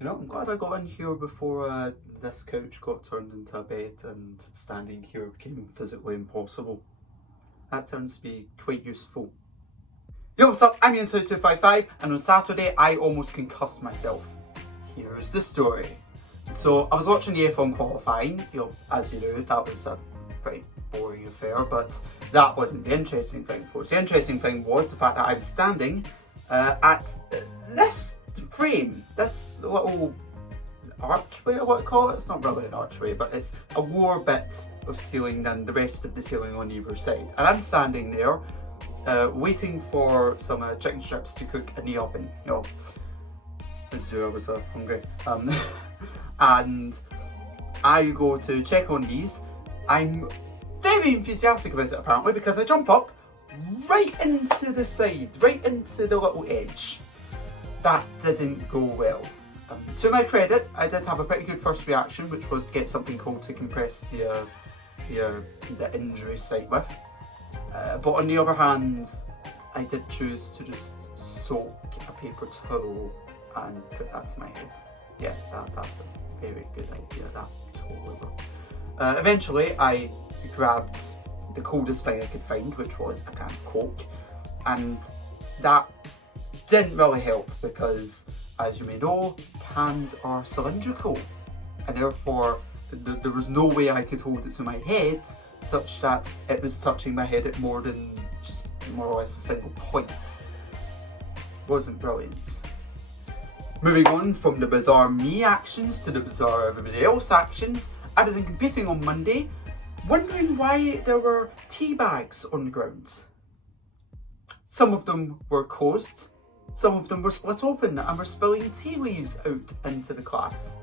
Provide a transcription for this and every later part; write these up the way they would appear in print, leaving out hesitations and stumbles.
You know, I'm glad I got in here before this couch got turned into a bed and standing here became physically impossible. That turns to be quite useful. Yo, what's up? I'm Ian255 and on Saturday I almost concussed myself. Here's the story. So I was watching the F1 qualifying, as you know, that was a pretty boring affair, but that wasn't the interesting thing for us. The interesting thing was the fact that I was standing at this frame, this little archway, I want to call it. It's not really an archway, but it's a lower bit of ceiling than the rest of the ceiling on either side. And I'm standing there waiting for some chicken strips to cook in the oven. As I was hungry. And I go to check on these. I'm very enthusiastic about it apparently because I jump up right into the side, right into the little edge. That didn't go well. To my credit, I did have a pretty good first reaction, which was to get something cold to compress the injury site with. But on the other hand, I did choose to just soak a paper towel and put that to my head. Yeah, that's a very good idea, that totally worked. Eventually, I grabbed the coldest thing I could find, which was a can of Coke, and that didn't really help because, as you may know, cans are cylindrical, and therefore there was no way I could hold it to my head such that it was touching my head at more than just more or less a single point. Wasn't brilliant. Moving on from the bizarre me actions to the bizarre everybody else actions, I was in computing on Monday, wondering why there were tea bags on the ground. Some of them were closed, some of them were split open and were spilling tea leaves out into the class.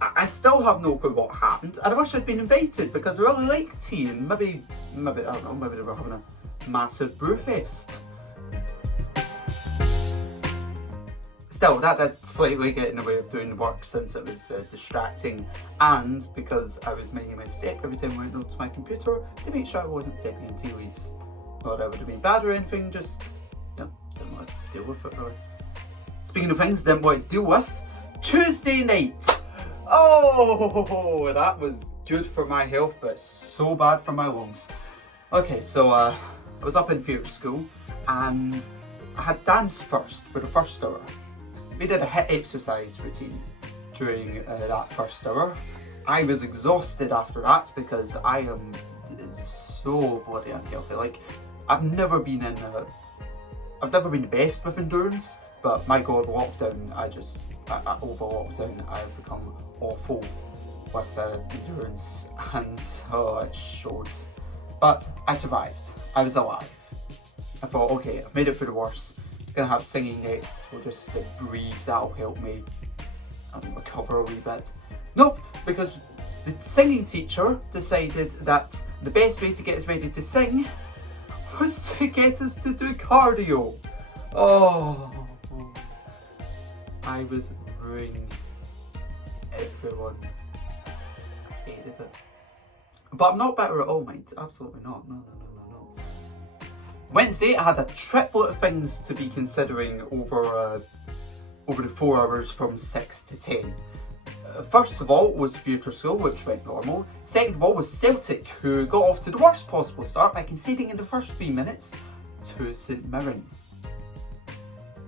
I still have no clue what happened, and I wish I'd been invited because I really like tea, and maybe I don't know, maybe they were having a massive brew fest. Still, that did slightly get in the way of doing the work since it was distracting, and because I was minding my step every time I went onto my computer to make sure I wasn't stepping in tea leaves. Not that would have been bad or anything, just, didn't want to deal with it really. Speaking of things I didn't want to deal with, Tuesday night! Oh, that was good for my health, but so bad for my lungs. Okay, so I was up in theatre school, and I had dance first for the first hour. We did a HIIT exercise routine during that first hour. I was exhausted after that because I am so bloody unhealthy. Like, I've never been the best with endurance, but my god, lockdown, over lockdown, I've become awful with endurance, and it showed. But I survived. I was alive. I thought, okay, I've made it through the worst. Gonna have singing next. We'll just breathe. That'll help me recover a wee bit. Nope, because the singing teacher decided that the best way to get us ready to sing was to get us to do cardio. Oh, I was ruining everyone. I hated it. But I'm not better at all, mate. Absolutely not. No. Wednesday, I had a triplet of things to be considering over the 4 hours from 6 to 10. First of all was theatre school, which went normal. Second of all was Celtic, who got off to the worst possible start by conceding in the first 3 minutes to St Mirren.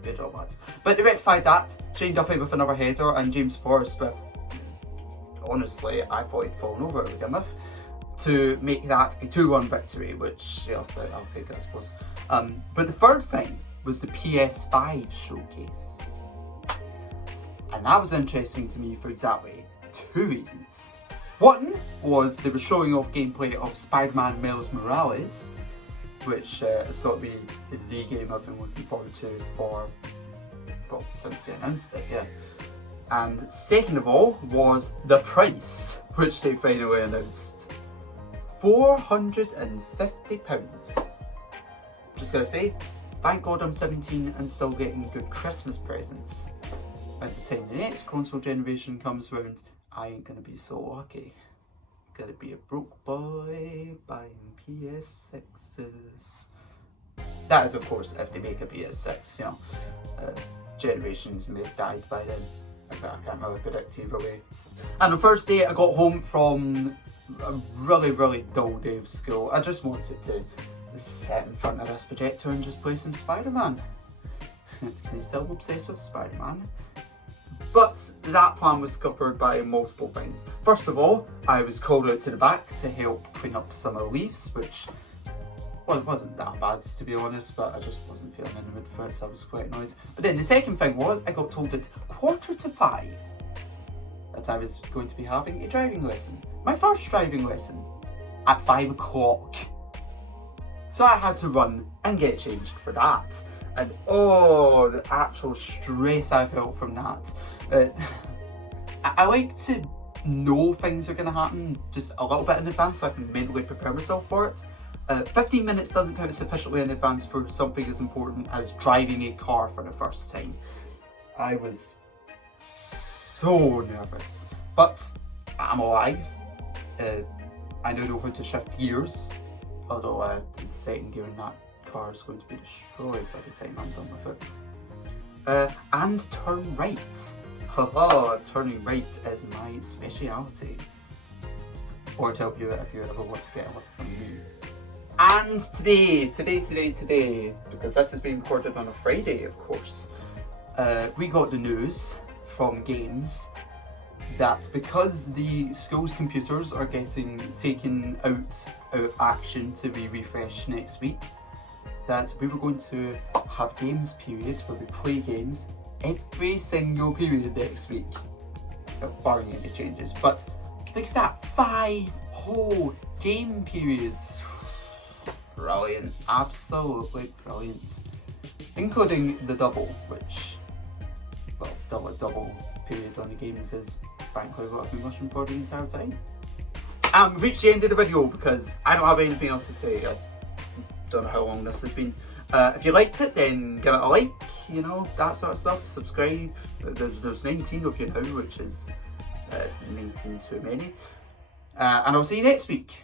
Good job, lads. But they rectified that, Shane Duffy with another header, and James Forrest with, honestly, I thought he'd fallen over to begin with, to make that a 2-1 victory, which, yeah, I'll take it, I suppose. But the third thing was the PS5 showcase. And that was interesting to me for exactly 2 reasons. One was they were showing off gameplay of Spider-Man Miles Morales, which has got to be the game I've been looking forward to since they announced it, yeah. And second of all was the price, which they finally announced. £450. Just gotta say, thank God I'm 17 and still getting good Christmas presents. By the time the next console generation comes round, I ain't gonna be so lucky. Gotta be a broke boy buying PS6s. That is, of course, if they make a PS6, generations may have died by then. But I can't really predict either way. And the first day I got home from a really dull day of school, I just wanted to sit in front of this projector and just play some Spider-Man. I'm still obsessed with Spider-Man. But that plan was scuppered by multiple things. First of all, I was called out to the back to help clean up some of the leaves, which, well, it wasn't that bad to be honest, but I just wasn't feeling in the mood for it, so I was quite annoyed. But then the second thing was, I got told at 5:15 that I was going to be having a driving lesson. My first driving lesson at 5 o'clock. So I had to run and get changed for that. And oh, the actual stress I felt from that. I like to know things are going to happen just a little bit in advance so I can mentally prepare myself for it. 15 minutes doesn't count sufficiently in advance for something as important as driving a car for the first time. I was so nervous, but I'm alive. I now know how to shift gears, although the second gear in that car is going to be destroyed by the time I'm done with it. And turn right. Haha, turning right is my speciality. Or to help you if you ever want to get a lift from me. And today, because this has been recorded on a Friday, of course, we got the news from Games that because the school's computers are getting taken out of action to be refreshed next week, that we were going to have games periods where we play games every single period next week, barring any changes. But look at that, 5 whole game periods. Brilliant, absolutely brilliant. Including the double, which, well, double period on the games is frankly what I've been wishing for the entire time. We've reached the end of the video because I don't have anything else to say. I don't know how long this has been. If you liked it, then give it a like, you know, that sort of stuff. Subscribe. There's 19 of you now, which is 19 too many. And I'll see you next week.